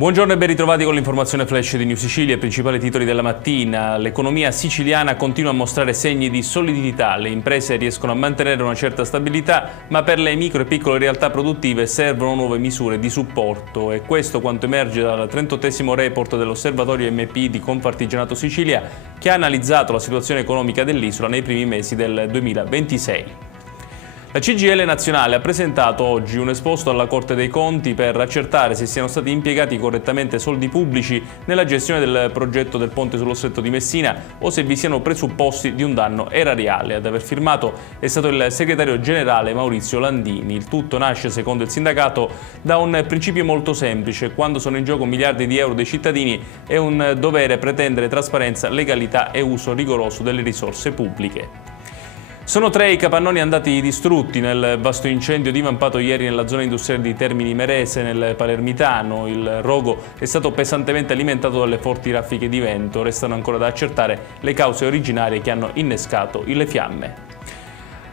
Buongiorno e ben ritrovati con l'informazione flash di New Sicilia, i principali titoli della mattina. L'economia siciliana continua a mostrare segni di solidità, le imprese riescono a mantenere una certa stabilità, ma per le micro e piccole realtà produttive servono nuove misure di supporto. E questo quanto emerge dal 38esimo report dell'Osservatorio MPI di Confartigianato Sicilia, che ha analizzato la situazione economica dell'isola nei primi mesi del 2026. La CGIL nazionale ha presentato oggi un esposto alla Corte dei Conti per accertare se siano stati impiegati correttamente soldi pubblici nella gestione del progetto del ponte sullo Stretto di Messina o se vi siano presupposti di un danno erariale. Ad aver firmato è stato il segretario generale Maurizio Landini. Il tutto nasce, secondo il sindacato, da un principio molto semplice: quando sono in gioco miliardi di euro dei cittadini è un dovere pretendere trasparenza, legalità e uso rigoroso delle risorse pubbliche. Sono 3 i capannoni andati distrutti nel vasto incendio divampato ieri nella zona industriale di Termini Imerese, nel Palermitano. Il rogo è stato pesantemente alimentato dalle forti raffiche di vento. Restano ancora da accertare le cause originarie che hanno innescato le fiamme.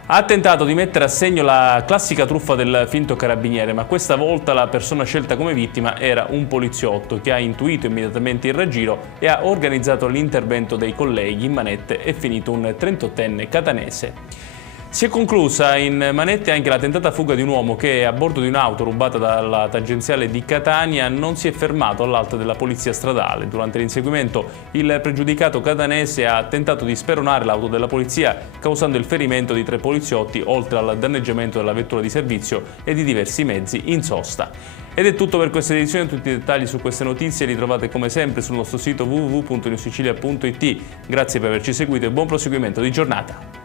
Ha tentato di mettere a segno la classica truffa del finto carabiniere, ma questa volta la persona scelta come vittima era un poliziotto che ha intuito immediatamente il raggiro e ha organizzato l'intervento dei colleghi. In manette è finito un 38enne catanese. Si è conclusa in manette anche la tentata fuga di un uomo che, a bordo di un'auto rubata dalla tangenziale di Catania, non si è fermato all'alta della polizia stradale. Durante l'inseguimento il pregiudicato catanese ha tentato di speronare l'auto della polizia, causando il ferimento di 3 poliziotti, oltre al danneggiamento della vettura di servizio e di diversi mezzi in sosta. Ed è tutto per questa edizione. Tutti i dettagli su queste notizie li trovate come sempre sul nostro sito www.newsicilia.it. Grazie per averci seguito e buon proseguimento di giornata.